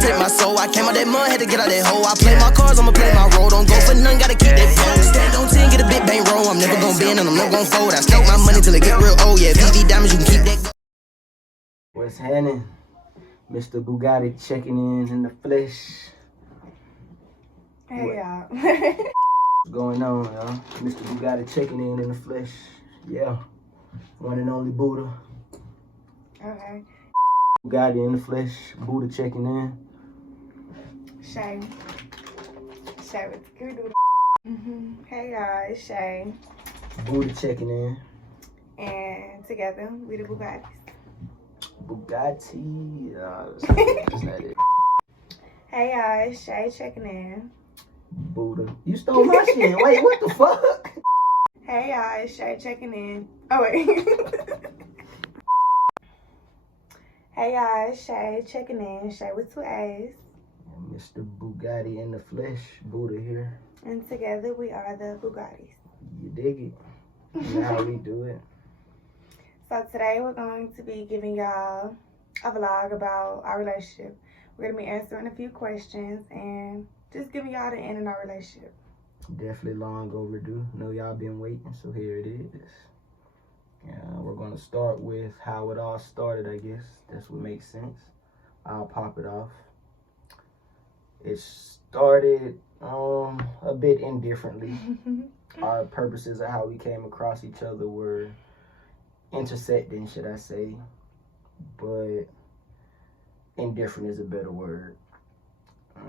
take my soul. I came out that mud, had to get out that hole. I play my cards, I'ma play my role. Don't go for none, gotta keep that flow. Stand on 10, get a big bang roll. I'm never gonna bend and I'm never gonna fold. I stack my money till it get real old. Yeah, VV diamonds, you can keep that. What's happening? Mr. Bugatti checking in the flesh. Hey, y'all. What's going on, y'all? Mr. Bugatti checking in the flesh. Yeah. One and only Buddha. Okay. Bugatti in the flesh. Buddha checking in. Shay. Shay, can we do the Hey, y'all. It's Shay. Buddha checking in. And together, we the Bugattis. Bugatti. That's not it. Hey, y'all. It's Shay checking in. Buddha. You stole my shit. Wait, what the fuck? Hey, y'all. It's Shay checking in. Oh, wait. Hey, y'all. It's Shay checking in. Shay with 2 A's. Mr. Bugatti in the flesh. Buddha here. And together, we are the Bugattis. You dig it? You know how we do it. So today, we're going to be giving y'all a vlog about our relationship. We're going to be answering a few questions and just giving y'all the end in our relationship. Definitely long overdue. Know y'all been waiting, so here it is. We're going to start with how it all started, I guess. That's what makes sense. I'll pop it off. It started a bit indifferently. Our purposes of how we came across each other were intersecting, should I say. But indifferent is a better word.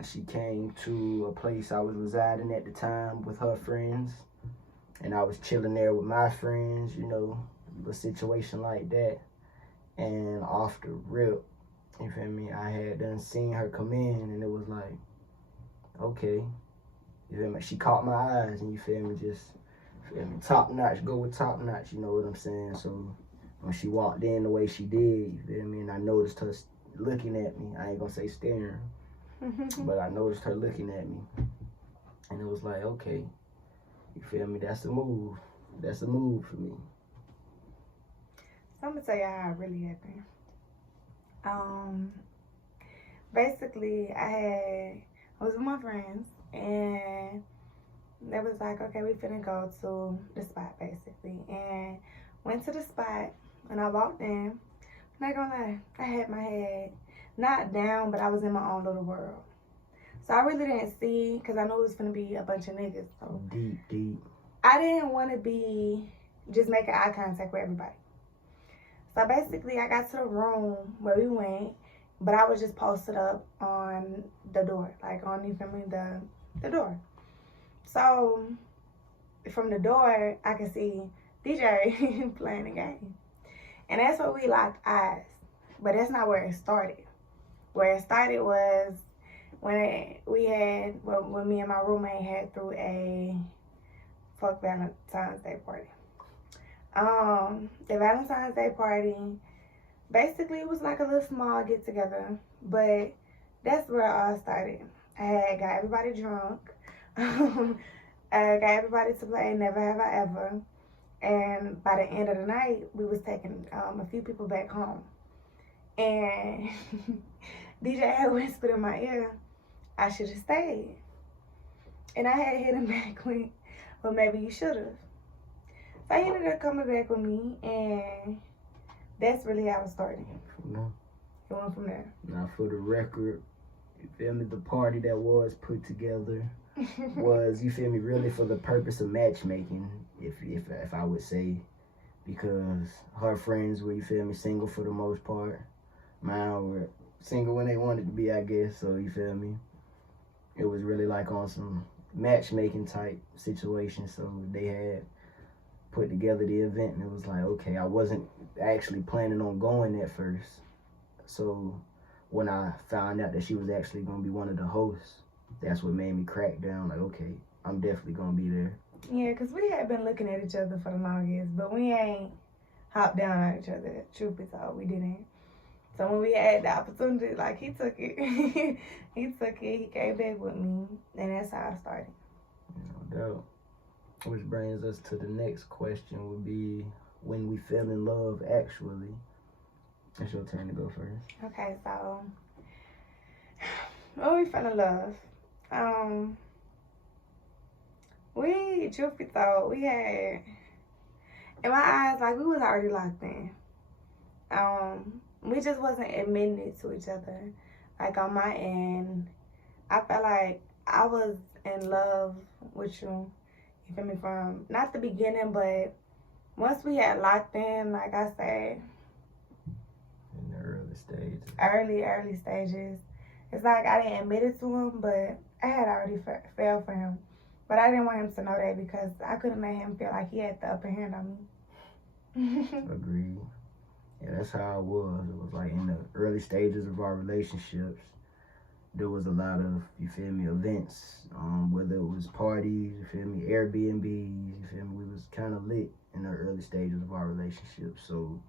She came to a place I was residing at the time with her friends, and I was chilling there with my friends, you know, a situation like that. And off the rip, you feel me, I had done seen her come in, and it was like, okay, you feel me, she caught my eyes, and you feel me, just, feel me, top notch, go with top notch, you know what I'm saying? So when she walked in the way she did, you feel me, and I noticed her looking at me, I ain't gonna say staring, but I noticed her looking at me, and it was like, okay, you feel me, that's a move. That's a move for me. So I'm gonna tell you how it really happened. Basically, I was with my friends, and they was like, okay, we finna go to the spot, basically, and went to the spot, and I walked in. Not gonna lie, I had my head not down, but I was in my own little world. So I really didn't see, because I knew it was going to be a bunch of niggas. So Deep. I didn't want to be just making eye contact with everybody. So basically, I got to the room where we went, but I was just posted up on the door, like on, you feel me, the door. So from the door, I could see DJ playing the game. And that's where we locked eyes. But that's not where it started. Where it started was when me and my roommate had threw a fuck Valentine's Day party. The Valentine's Day party, basically it was like a little small get together, but that's where it all started. I had got everybody drunk. I got everybody to play Never Have I Ever. And by the end of the night, we was taking a few people back home. And DJ had whispered in my ear, I should have stayed. And I had hit him back with, well, maybe you should have. So he ended up coming back with me, and that's really how it started. It went from there. Now, for the record, you feel me, the party that was put together was, you feel me, really for the purpose of matchmaking, if I would say, because her friends were, you feel me, single for the most part. Mine were single when they wanted to be, I guess, so you feel me. It was really like on some matchmaking type situation, so they had put together the event, and it was like, okay, I wasn't actually planning on going at first. So when I found out that she was actually going to be one of the hosts, that's what made me crack down, like, okay, I'm definitely going to be there. Yeah, because we had been looking at each other for the longest, but we ain't hopped down on each other. Truth be told, we didn't. So when we had the opportunity, like, he took it. He came back with me, and that's how I started. No doubt. Which brings us to the next question would be, when we fell in love, actually. It's your turn to go first. Okay, so when we fell in love, we, truth be told, we had, in my eyes, like, we was already locked in. We just wasn't admitting it to each other. Like, on my end, I felt like I was in love with you. You feel me? From not the beginning, but once we had locked in, like I said, in the early stages. Early stages. It's like I didn't admit it to him, but I had already fell for him. But I didn't want him to know that because I couldn't let him feel like he had the upper hand on me. Agreed. Yeah, that's how it was. It was like in the early stages of our relationships, there was a lot of, you feel me, events, whether it was parties, you feel me, Airbnbs, you feel me, we was kind of lit in the early stages of our relationship. So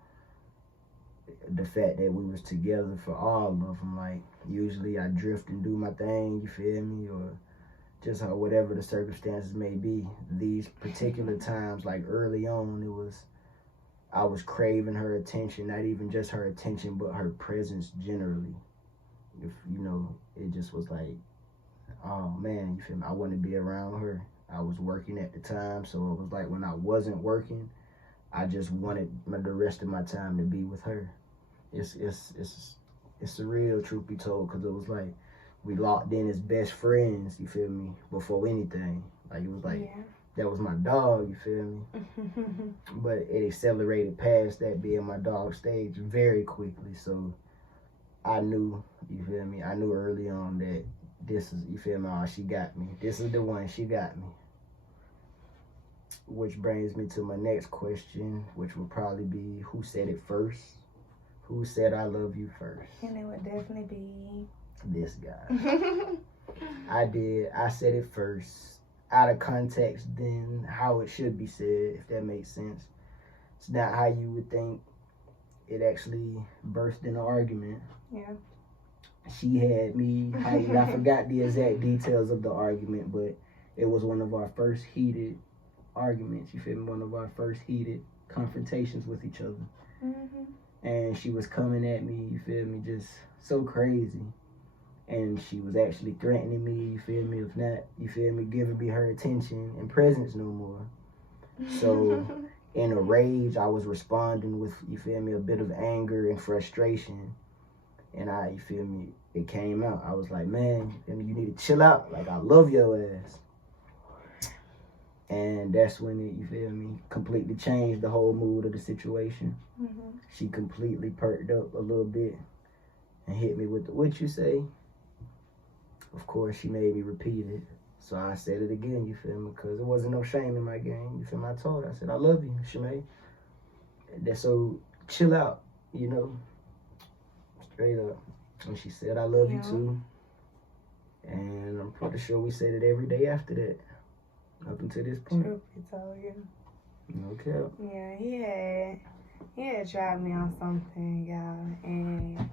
the fact that we was together for all of them, like usually I drift and do my thing, you feel me, or just how whatever the circumstances may be. These particular times, like early on, I was craving her attention, not even just her attention, but her presence generally. If you know, it just was like, oh man, you feel me? I wanted to be around her. I was working at the time, so it was like when I wasn't working, I just wanted the rest of my time to be with her. It's surreal, truth be told, because it was like we locked in as best friends, you feel me, before anything. Like it was like, yeah. That was my dog, you feel me? But it accelerated past that being my dog stage very quickly. So I knew, you feel me? I knew early on that this is, you feel me? Oh, she got me. This is the one, she got me. Which brings me to my next question, which would probably be, who said it first? Who said I love you first? And it would definitely be this guy. I did. I said it first. Out of context than how it should be said, if that makes sense. It's not how you would think. It actually burst in an argument. Yeah. She had me, I forgot the exact details of the argument, but it was one of our first heated arguments, you feel me? One of our first heated confrontations with each other. Mm-hmm. And she was coming at me, you feel me, just so crazy. And she was actually threatening me, you feel me, if not, you feel me, giving me her attention and presence no more. So, in a rage, I was responding with, you feel me, a bit of anger and frustration. And you feel me, it came out. I was like, man, you need to chill out. Like, I love your ass. And that's when it, you feel me, completely changed the whole mood of the situation. Mm-hmm. She completely perked up a little bit and hit me with the, what you say? Of course, she made me repeat it. So I said it again, you feel me? Because there wasn't no shame in my game. You feel me? I told her, I said, I love you, Shemay. So chill out, you know? Straight up. And she said, I love you too. And I'm pretty sure we said it every day after that. Up until this point. Truth be told, yeah. No cap. Yeah, he had tried me on something, y'all. And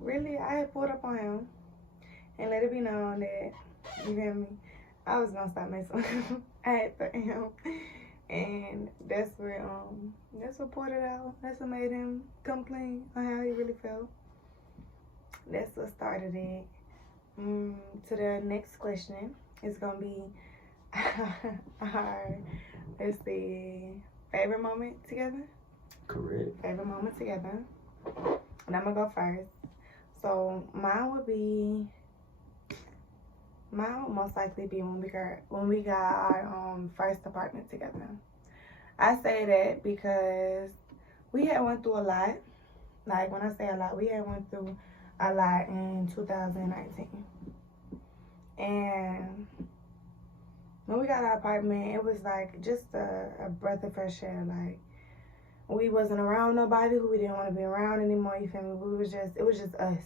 really, I had pulled up on him. And let it be known that, you feel me, I was gonna stop messing with him. I had threatened him. And that's what pulled it out. That's what made him come clean on how he really felt. That's what started it. To the next question, it's gonna be our, let's see, favorite moment together? Correct. Favorite moment together. And I'm gonna go first. So mine would most likely be when we got our first apartment together. I say that because we had went through a lot. Like when I say a lot, we had went through a lot in 2019. And when we got our apartment, it was like just a breath of fresh air. Like we wasn't around nobody who we didn't want to be around anymore. You feel me? It was just us.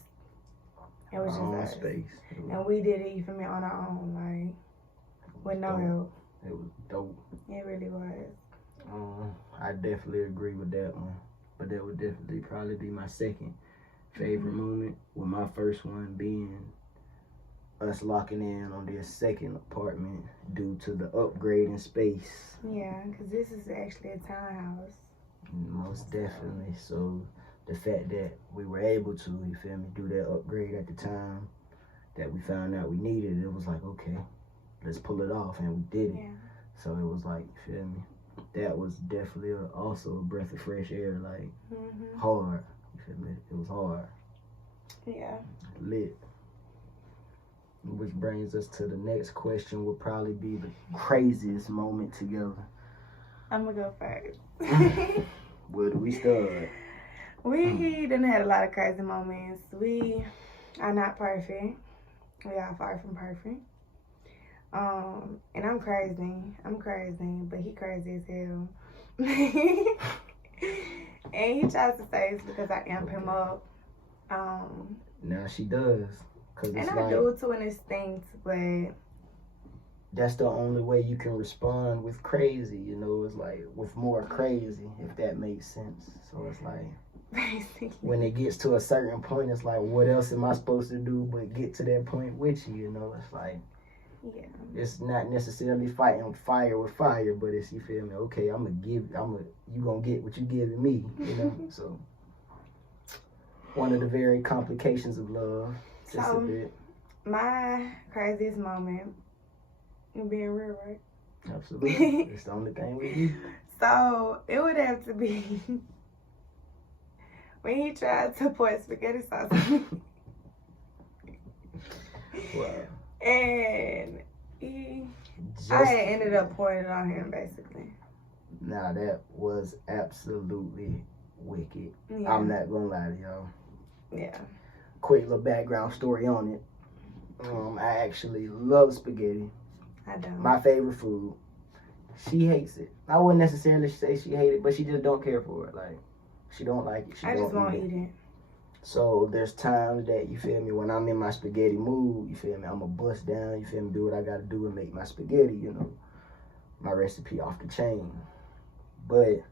It was just us. Space. And we did it, you feel me, on our own, like, with no help. It was dope. It really was. I definitely agree with that one. But that would definitely probably be my second favorite moment, with my first one being us locking in on this second apartment due to the upgrade in space. Yeah, because this is actually a townhouse. Most definitely. So the fact that we were able to, you feel me, do that upgrade at the time, that we found out we needed, it was like, okay, let's pull it off, and we did it. Yeah. So it was like, you feel me? That was definitely also a breath of fresh air, like hard. You feel me? It was hard. Yeah. Lit. Which brings us to the next question, would probably be the craziest moment together. I'm gonna go first. Where do we start? We done had a lot of crazy moments. We are not perfect. We are far from perfect. And I'm crazy. But he crazy as hell. And he tries to say it's because I amp him up. Now she does. Cause it's And I like, do it to an extent, but that's the only way you can respond with crazy, you know, it's like with more crazy, if that makes sense. So it's like, basically, when it gets to a certain point, it's like, what else am I supposed to do but get to that point with you, you know? It's like, yeah. it's not necessarily fighting fire with fire, but it's, you feel me, okay, you gonna get what you giving me, you know? So, one of the very complications of love, just a bit. My craziest moment, you being real, right? Absolutely. It's the only thing we do. So, it would have to be when he tried to pour spaghetti sauce on me. Wow. And I had ended up pouring it on him, basically. Now, that was absolutely wicked. Yeah. I'm not gonna lie to y'all. Yeah. Quick little background story on it. I actually love spaghetti. I don't. My favorite food. She hates it. I wouldn't necessarily say she hates it, but she just don't care for it. Like, she don't like it. She I don't just won't eat eat it. So there's times that, you feel me, when I'm in my spaghetti mood, you feel me, I'm gonna bust down, you feel me, do what I gotta do and make my spaghetti, you know, my recipe off the chain. But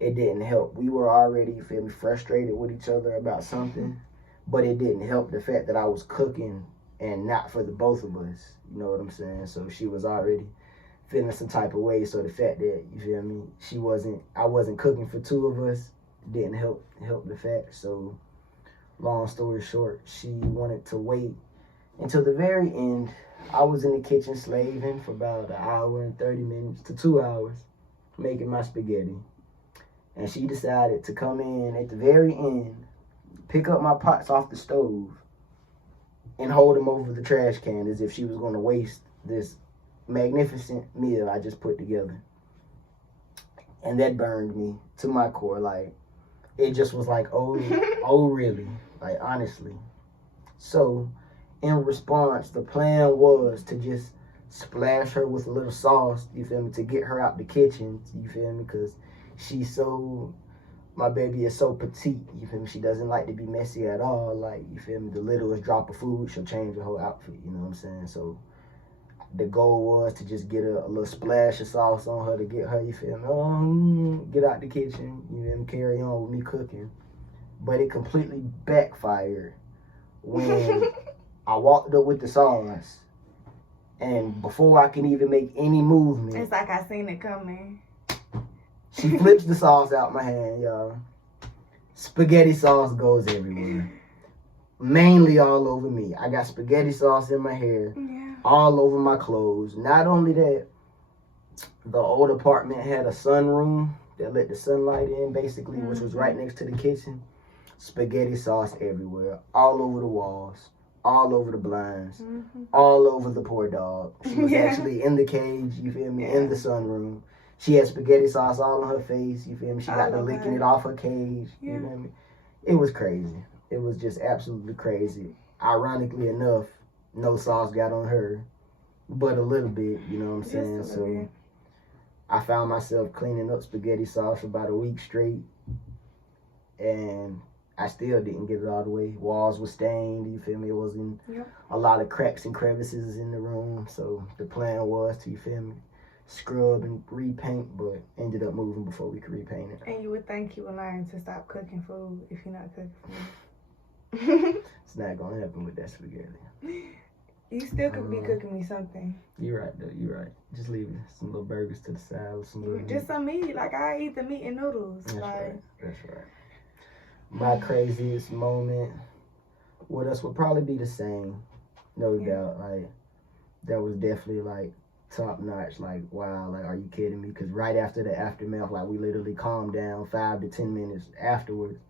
it didn't help. We were already, you feel me, frustrated with each other about something, but it didn't help the fact that I was cooking and not for the both of us, you know what I'm saying? So she was already feeling some type of way, so the fact that, you feel me, I wasn't cooking for two of us didn't help the fact. So long story short, she wanted to wait until the very end. I was in the kitchen slaving for about an hour and 30 minutes to 2 hours making my spaghetti. And she decided to come in at the very end, pick up my pots off the stove, and hold them over the trash can as if she was going to waste this magnificent meal I just put together. And that burned me to my core. Like, it just was like, oh really? Like, honestly. So, in response, the plan was to just splash her with a little sauce, you feel me, to get her out the kitchen, you feel me, because my baby is so petite, you feel me, she doesn't like to be messy at all. Like, you feel me, the littlest drop of food, she'll change her whole outfit, you know what I'm saying? So, the goal was to just get a little splash of sauce on her to get her, you feel me, get out the kitchen, you feel me, carry on with me cooking. But it completely backfired when I walked up with the sauce, and before I can even make any movement, It's like I seen it coming. she flips the sauce out my hand, y'all. Spaghetti sauce goes everywhere. Mainly all over me. I got spaghetti sauce in my hair, all over my clothes. Not only that, the old apartment had a sunroom that let the sunlight in, basically, which was right next to the kitchen. Spaghetti sauce everywhere, all over the walls, all over the blinds, all over the poor dog. She was actually in the cage, you feel me, in the sunroom. She had spaghetti sauce all on her face, you feel me? She got to licking it off her cage, you feel me? It was crazy. It was just absolutely crazy. Ironically enough, no sauce got on her, but a little bit, you know what I'm saying? So I found myself cleaning up spaghetti sauce for about a week straight, and I still didn't get it all the way. Walls were stained, you feel me? It wasn't a lot of cracks and crevices in the room. So the plan was to, you feel me, scrub and repaint, but ended up moving before we could repaint it. And you would think you would learn to stop cooking food if you're not cooking food. It's not gonna happen with that spaghetti. You still could be cooking me something. You're right, though. You're right. Just leave some little burgers to the side, some little Just some meat. Like, I eat the meat and noodles. That's like, right. That's right. My craziest moment with us would probably be the same. No Yeah. doubt. Like, that was definitely, like, top notch. Like, wow, like, are you kidding me? Because right after the aftermath, like, we literally calmed down 5 to 10 minutes afterwards.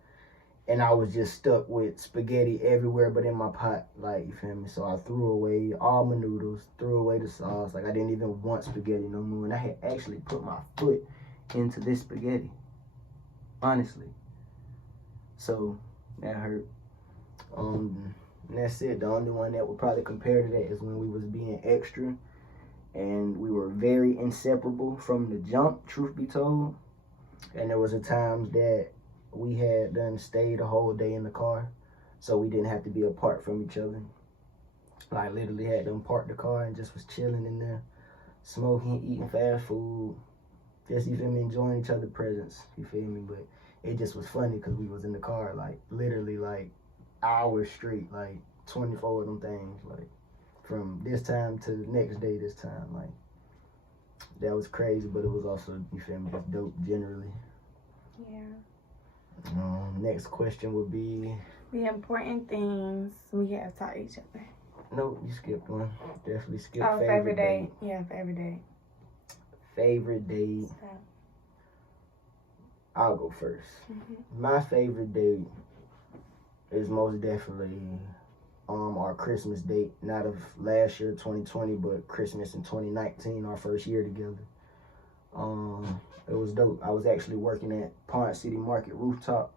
And I was just stuck with spaghetti everywhere but in my pot. Like, you feel me? So I threw away all my noodles, threw away the sauce. Like, I didn't even want spaghetti no more. And I had actually put my foot into this spaghetti. Honestly. So, that hurt. And that's it. The only one that would probably compare to that is when we was being extra. And we were very inseparable from the jump, truth be told. And there was a times that we had done stayed a whole day in the car, so we didn't have to be apart from each other. Like, literally had them park the car and just was chilling in there, smoking, eating fast food, just, you feel me, enjoying each other's presence, you feel me? But it just was funny because we was in the car, like, literally, like, hours straight, like, 24 of them things, like, from this time to the next day this time, like, that was crazy, but it was also, you feel me, just dope generally. Yeah. Next question would be... The important things we have taught each other. Nope, you skipped one. Definitely skipped Favorite date. Yeah, favorite date. Favorite date. So. I'll go first. Mm-hmm. My favorite date is most definitely our Christmas date. Not of last year, 2020, but Christmas in 2019, our first year together. It was dope. I was actually working at Pond City Market rooftop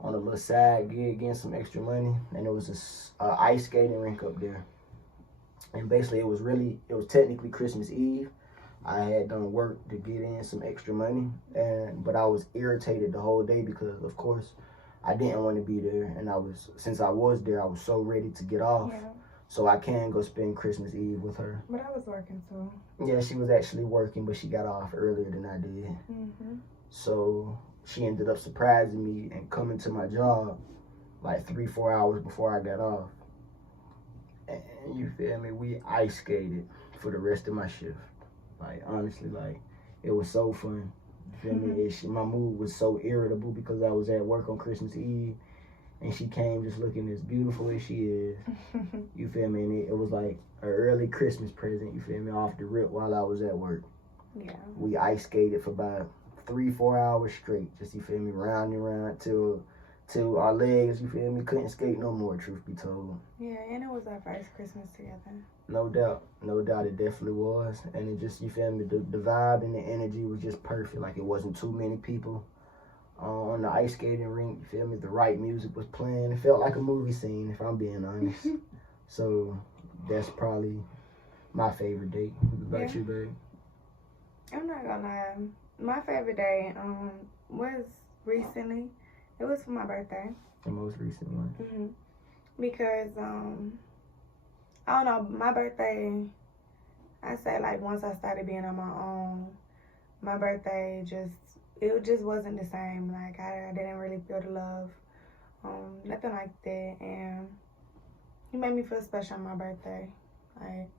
on a little side gig, getting some extra money, and there was a ice skating rink up there. And basically, it was technically Christmas Eve. I had done work to get in some extra money, but I was irritated the whole day because, of course, I didn't want to be there, and since I was there, I was so ready to get off. Yeah. So I can go spend Christmas Eve with her. But I was working too. Yeah, she was actually working, but she got off earlier than I did. Mm-hmm. So she ended up surprising me and coming to my job like 3-4 hours before I got off. And you feel me? We ice skated for the rest of my shift. Like, honestly, like, it was so fun. You feel me? My mood was so irritable because I was at work on Christmas Eve. And she came just looking as beautiful as she is. You feel me? And it was like an early Christmas present, you feel me, off the rip while I was at work. Yeah. We ice skated for about 3-4 hours straight. Just, you feel me, round and round till our legs, you feel me, couldn't skate no more, truth be told. Yeah, and it was our first Christmas together. No doubt. No doubt it definitely was. And it just, you feel me, the vibe and the energy was just perfect. Like, it wasn't too many people on the ice skating rink, you feel me? The right music was playing. It felt like a movie scene, if I'm being honest. So that's probably my favorite date. What about you, babe? I'm not gonna lie. My favorite day was recently. It was for my birthday. The most recent one. Mm-hmm. Because I don't know, my birthday. I say like once I started being on my own, my birthday it just wasn't the same. Like, I didn't really feel the love, nothing like that. And he made me feel special on my birthday. Like,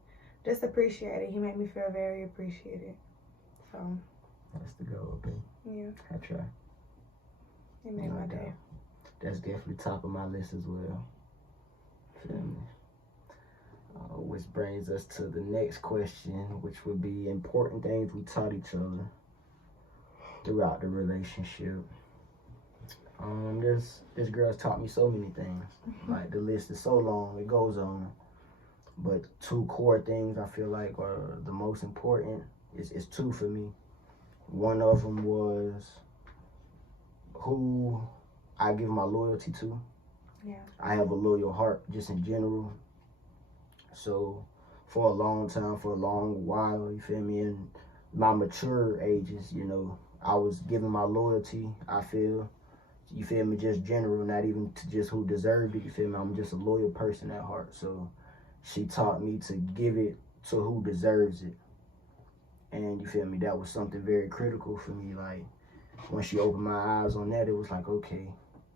just appreciated. He made me feel very appreciated. So. That's the goal, babe. Yeah. I try. He made my day. That's definitely top of my list as well. Feel me? Which brings us to the next question, which would be important things we taught each other throughout the relationship. This girl's taught me so many things. Like, the list is so long, it goes on. But 2 core things I feel like are the most important. It's 2 for me. One of them was who I give my loyalty to. Yeah. I have a loyal heart just in general. So for a long time, for a long while, you feel me, in my mature ages, you know, I was giving my loyalty, I feel, you feel me, just general, not even to just who deserved it, you feel me, I'm just a loyal person at heart. So she taught me to give it to who deserves it. And you feel me, that was something very critical for me. Like, when she opened my eyes on that, it was like, okay,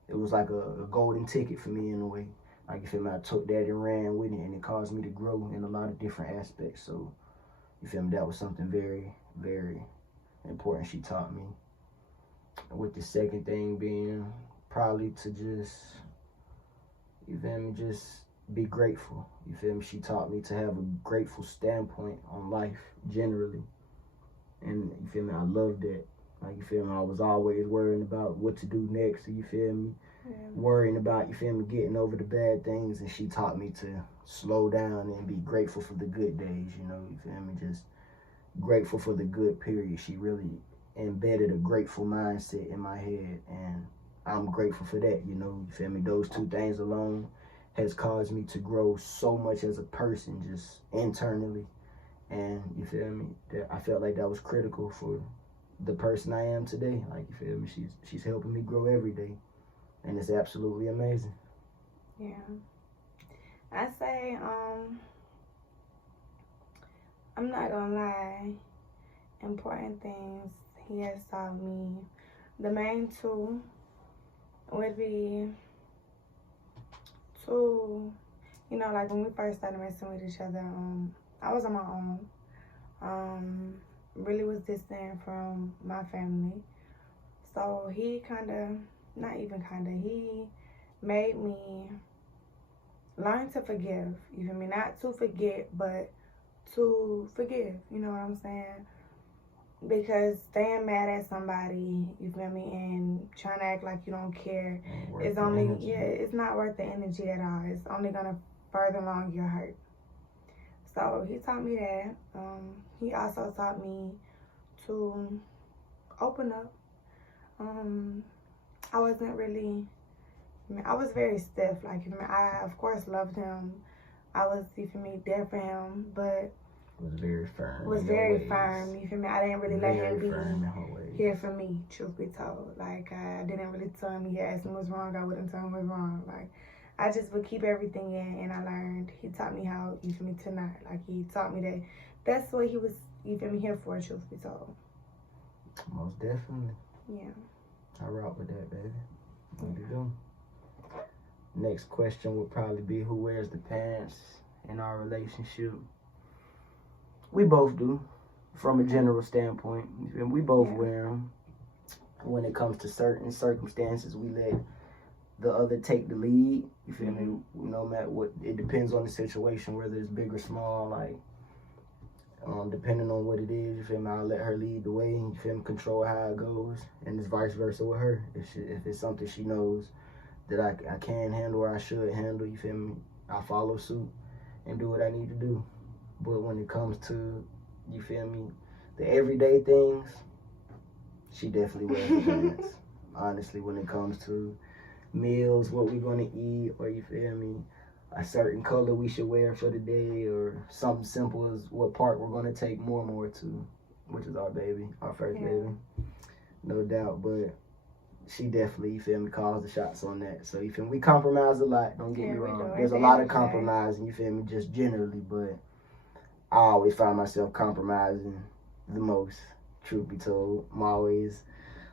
it was like a golden ticket for me in a way. Like, you feel me, I took that and ran with it, and it caused me to grow in a lot of different aspects. So, you feel me, that was something very, very important she taught me. With the second thing being probably to just, you feel me, just be grateful. You feel me? She taught me to have a grateful standpoint on life generally. And you feel me? I loved that. Like, you feel me? I was always worrying about what to do next. You feel me? Yeah. Worrying about, you feel me, getting over the bad things. And she taught me to slow down and be grateful for the good days. You know, you feel me? Just grateful for the good period. She really embedded a grateful mindset in my head. And I'm grateful for that. You know, you feel me? Those two things alone has caused me to grow so much as a person, just internally. And you feel me? That I felt like that was critical for the person I am today. Like, you feel me? She's helping me grow every day, and it's absolutely amazing. Yeah. I say, I'm not gonna lie, important things he has taught me. The main two would be to, you know, like when we first started messing with each other, I was on my own. Really was distant from my family. So he he made me learn to forgive. You feel me? Not to forget, but to forgive. You know what I'm saying? Because staying mad at somebody, you feel me, and trying to act like you don't care, it's it's not worth the energy at all. It's only gonna further along your hurt. So he taught me that. He also taught me to open up. I was very stiff. Like, you know, I of course loved him. I was, you feel me, there for him, but was very firm. You feel me? I didn't really let him be here for me, truth be told. Like, I didn't really tell him. He asked me what's wrong, I wouldn't tell him what's wrong. Like, I just would keep everything in, and I learned. He taught me how, you feel me, to not. Like, he taught me that that's what he was, you feel me, here for, truth be told. Most definitely. Yeah. I rock with that, baby. What you do? Next question would probably be, who wears the pants in our relationship? We both do, from a general standpoint. We both wear them. When it comes to certain circumstances, we let the other take the lead. You feel me? No matter what, it depends on the situation, whether it's big or small. Like, depending on what it is, you feel me? I'll let her lead the way. You feel me? Control how it goes, and it's vice versa with her. If it's something she knows that I can handle or I should handle, you feel me? I follow suit and do what I need to do. But when it comes to, you feel me, the everyday things, she definitely wears the pants. Honestly, when it comes to meals, what we're gonna eat, or you feel me, a certain color we should wear for the day, or something simple as what part we're gonna take more to, which is our baby, our first baby, no doubt. But she definitely, you feel me, calls the shots on that. So you feel me, we compromise a lot. Don't get me wrong. There's a lot of compromising, you feel me, just generally, but I always find myself compromising the most, truth be told. I'm always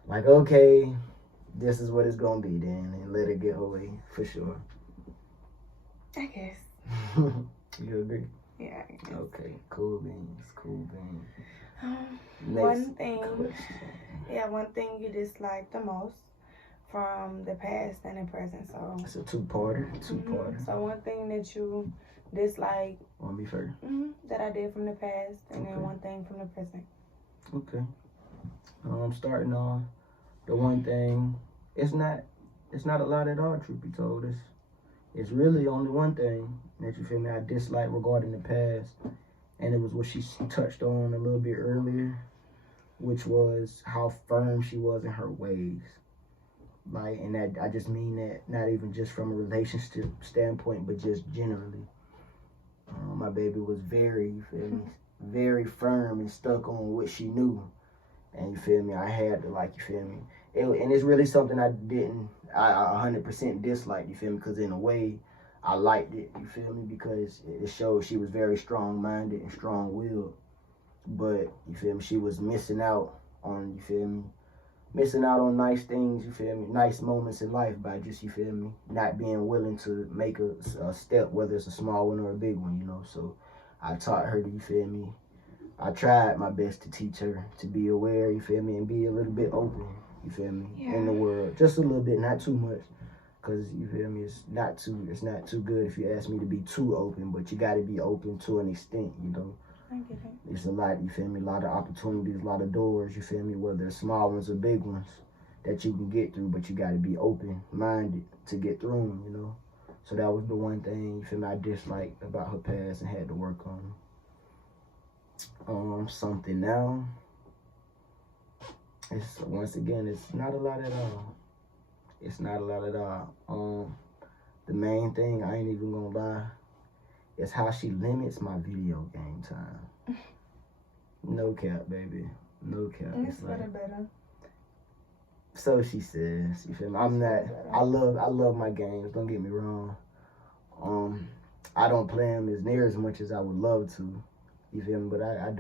like, okay, this is what it's gonna be then, and let it get away, for sure. I guess. You agree? Yeah, I guess. Okay, cool beans. One thing you dislike the most from the past and the present. So it's a two-parter. So one thing that you dislike. Want me first? That I did from the past, and then one thing from the present. Okay. Starting on the one thing. It's not a lot at all, truth be told. It's really only one thing that, you feel me, I dislike regarding the past, and it was what she touched on a little bit earlier, which was how firm she was in her ways. Like, and that, I just mean that not even just from a relationship standpoint, but just generally. My baby was very, you feel me, very firm and stuck on what she knew. And you feel me, I had to, like, you feel me. And it's really something I 100% disliked, you feel me, because in a way, I liked it, you feel me, because it showed she was very strong-minded and strong-willed. But, you feel me, she was missing out on, you feel me, nice things, you feel me, nice moments in life by just, you feel me, not being willing to make a step, whether it's a small one or a big one, you know. So I taught her to, you feel me, I tried my best to teach her to be aware, you feel me, and be a little bit open, you feel me, in the world. Just a little bit, not too much. Cause you feel me, it's not too good if you ask me to be too open, but you gotta be open to an extent, you know. I get it. It's a lot, you feel me, a lot of opportunities, a lot of doors, you feel me, whether it's small ones or big ones that you can get through, but you gotta be open-minded to get through them, you know. So that was the one thing, you feel me, I disliked about her past and had to work on. Something now, it's, once again, it's not a lot at all. It's not a lot at all. The main thing, I ain't even gonna lie, is how she limits my video game time. No cap, baby. No cap. It's better. So she says, you feel me? I'm not, I love my games, don't get me wrong. I don't play them as near as much as I would love to, you feel me? But I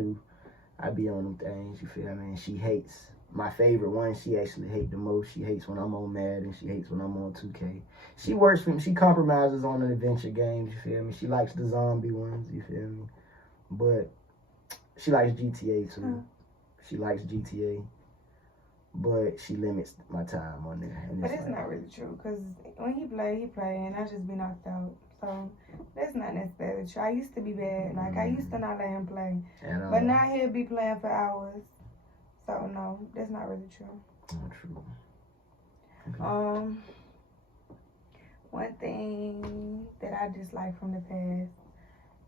be on them things, you feel me? And she hates, my favorite one, she actually hates the most. She hates when I'm on Madden, she hates when I'm on 2K. She works for me, she compromises on the adventure games, you feel me? She likes the zombie ones, you feel me? But she likes GTA too. She likes GTA. But she limits my time on there. And but it's not really true, because when he play, and I just be knocked out. So that's not necessarily true. I used to be bad. Like, I used to not let him play. But now he'll be playing for hours. So, no, that's not really true. Not true. Okay. One thing that I dislike from the past,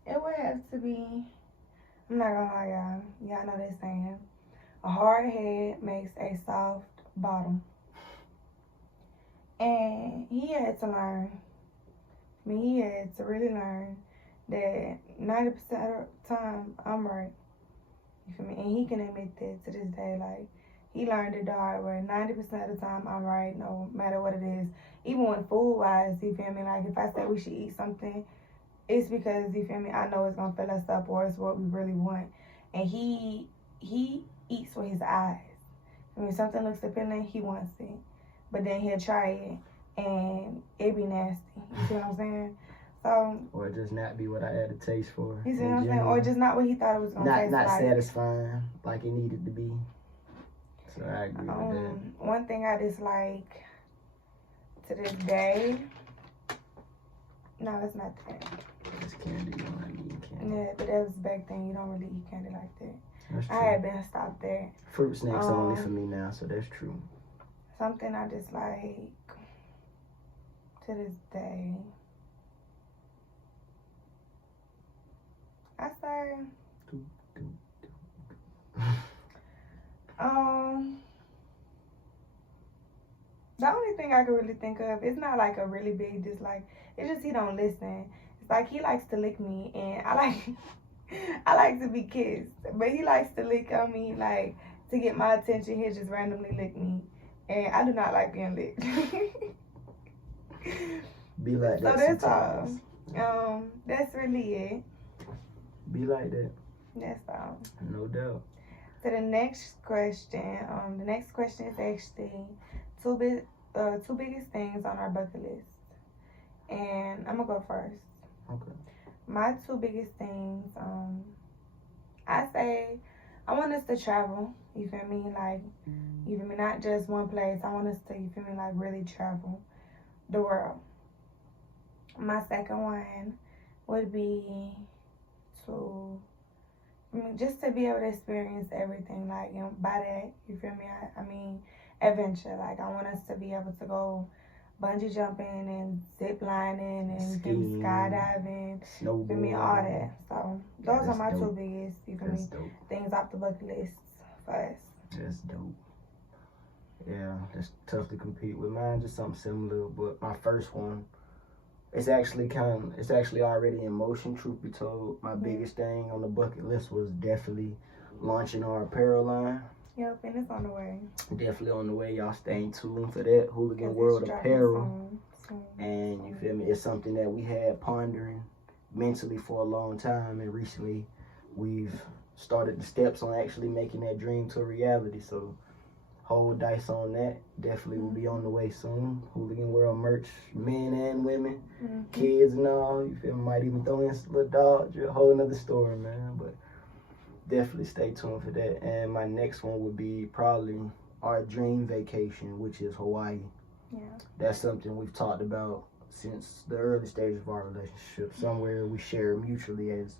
it would have to be, I'm not gonna lie, y'all. Y'all know this saying. A hard head makes a soft bottom. And he had to learn. I mean, he had to really learn that 90% of the time, I'm right. You feel me? And he can admit that to this day. Like, he learned it the hard way. 90% of the time, I'm right, no matter what it is. Even when food-wise, you feel me? Like, if I say we should eat something, it's because, you feel me, I know it's going to fill us up or it's what we really want. And he eats with his eyes. I mean, something looks appealing, he wants it. But then he'll try it, and it be nasty. You see what I'm saying? So, or just not be what I had a taste for. You see what I'm saying? Or just not what he thought it was going to taste like. Not satisfying like it needed to be. So I agree with that. One thing I dislike to this day, no, it's not that. It's candy. You don't like eating candy. Yeah, but that was back then. You don't really eat candy like that. That's true. I had been stopped there. Fruit snacks only for me now, so that's true. Something I dislike to this day, I say, the only thing I can really think of, it's not like a really big dislike. It's just he don't listen. It's like he likes to lick me, and I like to be kissed, but he likes to lick on me, like, to get my attention. He'll just randomly lick me, and I do not like being licked. Be like that. So that's sometimes. all. That's really it. Be like that. That's all. No doubt. So the next question, is actually two biggest things on our bucket list, and I'm gonna go first. Okay. My two biggest things, I say I want us to travel, you feel me? Like, you feel me? Not just one place. I want us to, you feel me, like, really travel the world. My second one would be just to be able to experience everything. Like, you know, by that, you feel me? I mean, adventure. Like, I want us to be able to go bungee jumping and zip lining and skiing, skydiving, snowboarding, feel me, all that. So those are my dope. two biggest, you feel me, dope. things off the bucket list for us. That's dope. Yeah, that's tough to compete with. Mine just something similar, but my first one, it's actually already in motion. Truth be told, my biggest thing on the bucket list was definitely launching our apparel line. Yep, and it's on the way. Definitely on the way. Y'all stay tuned for that. Hooligan World Apparel. And you feel me? It's something that we had pondering mentally for a long time, and recently we've started the steps on actually making that dream to a reality. So hold dice on that. Definitely will be on the way soon. Hooligan World merch, men and women, kids and all. You feel me? Might even throw in some little dogs. A whole nother story, man. But definitely stay tuned for that. And my next one would be probably our dream vacation, which is Hawaii. Yeah. That's something we've talked about since the early stages of our relationship. Somewhere we share mutually as,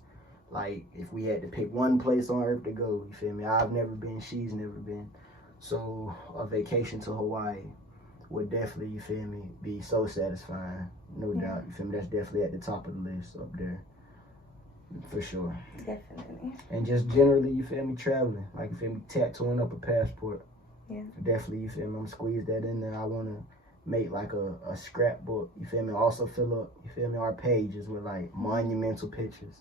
like, if we had to pick one place on earth to go, you feel me? I've never been, she's never been. So a vacation to Hawaii would definitely, you feel me, be so satisfying. No doubt, you feel me? That's definitely at the top of the list up there. For sure. Definitely. And just generally, you feel me, traveling. Like, you feel me, tattooing up a passport. Yeah. Definitely, you feel me, I'm gonna squeeze that in there. I want to make like a scrapbook, you feel me? Also fill up, you feel me, our pages with like monumental pictures.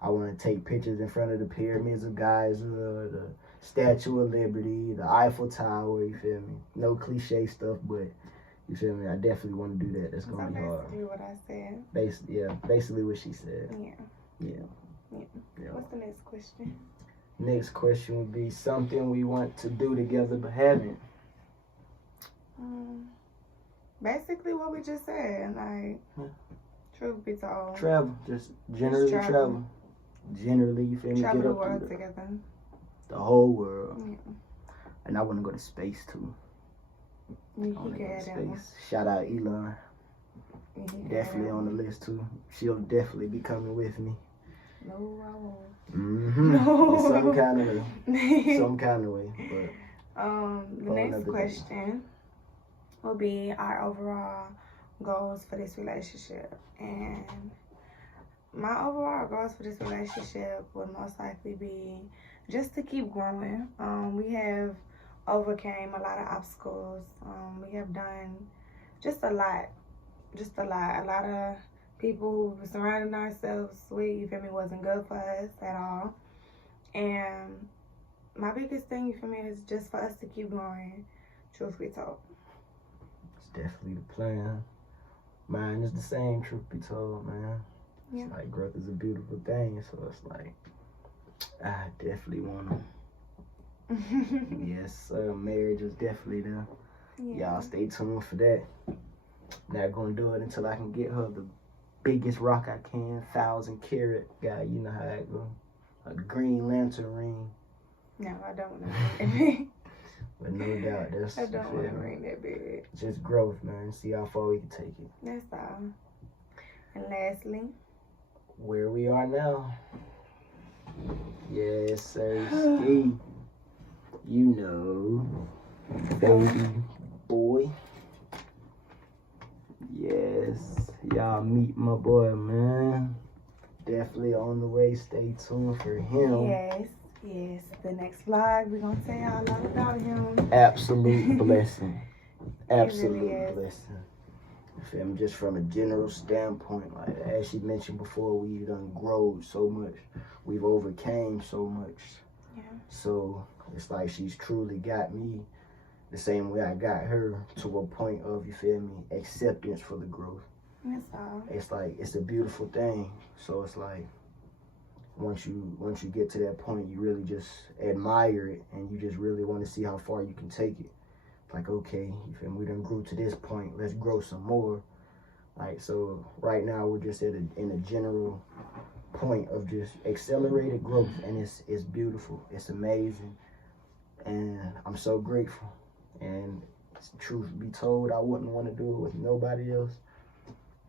I want to take pictures in front of the pyramids of Giza, the Statue of Liberty, the Eiffel Tower, you feel me? No cliche stuff, but you feel me? I definitely want to do that. That's gonna be hard. Basically what I said. Basically what she said. Yeah. What's the next question? Next question would be something we want to do together but haven't. Basically what we just said, like, truth be told. Travel, just generally travel. Generally, you feel me? Travel Get the up world together. The whole world. Yeah. And I want to go to space too. You I want to go to got that one. space. Shout out Elon. Definitely on the list too. She'll definitely be coming with me. No, I won't. No. In some kind of way. Some kind of way. But the next question will be our overall goals for this relationship. And my overall goals for this relationship would most likely be just to keep growing. We have overcame a lot of obstacles. We have done just a lot. A lot of people who were surrounding ourselves with, you feel me, wasn't good for us at all. And my biggest thing, you feel me, is just for us to keep going, truth be told. It's definitely the plan. Mine is the same, truth be told, man. Yeah. It's like growth is a beautiful thing, so it's like, I definitely want to. Yes, sir. Marriage is definitely there. Yeah. Y'all stay tuned for that. Not gonna do it until I can get her the biggest rock I can, 1,000 carat guy. You know how that go. A Green Lantern ring. No, I don't want to ring But no doubt, that's I don't want to ring that big. just growth, man. See how far we can take it. That's all. And lastly, Where we are now. Yes, sir. Ski. You know, baby boy. Yes, y'all meet my boy, man. Definitely on the way. Stay tuned for him. yes. The next vlog, we're going to tell y'all a lot about him. Absolute blessing. Absolute really is. blessing. You feel me? Just from a general standpoint, like as she mentioned before, we've done grown so much. We've overcame so much. Yeah. So it's like she's truly got me the same way I got her, to a point of, you feel me, acceptance for the growth. That's all. It's like, it's a beautiful thing. So it's like, once you get to that point, you really just admire it, and you just really want to see how far you can take it. Like, okay, you feel me, we done grew to this point, let's grow some more. Like, so right now we're just in a general point of just accelerated growth, and it's beautiful, it's amazing, and I'm so grateful. And truth be told, I wouldn't want to do it with nobody else.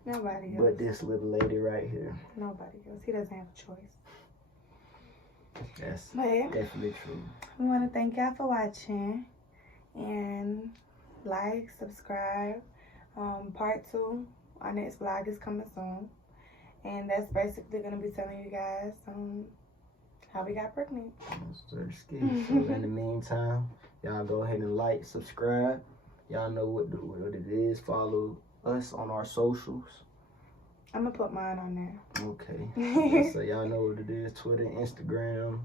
Nobody else. But this little lady right here. Nobody else. He doesn't have a choice. That's But definitely true. we want to thank y'all for watching. And like, subscribe. Part 2, our next vlog is coming soon. And that's basically going to be telling you guys how we got pregnant. So in the meantime, y'all go ahead and like, subscribe. Y'all know what it is. Follow us on our socials. I'm going to put mine on there. Okay. Yeah, so y'all know what it is. Twitter, Instagram,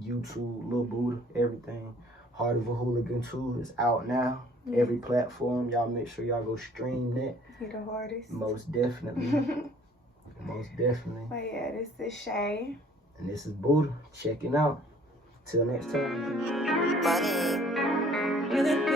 YouTube, Lil Buddha, everything. Heart of a Hooligan 2 is out now. Yeah. Every platform. Y'all make sure y'all go stream that. You're the hardest. Most definitely. Most definitely. But yeah, this is Shay. And this is Buddha checking out. Till next time. Money.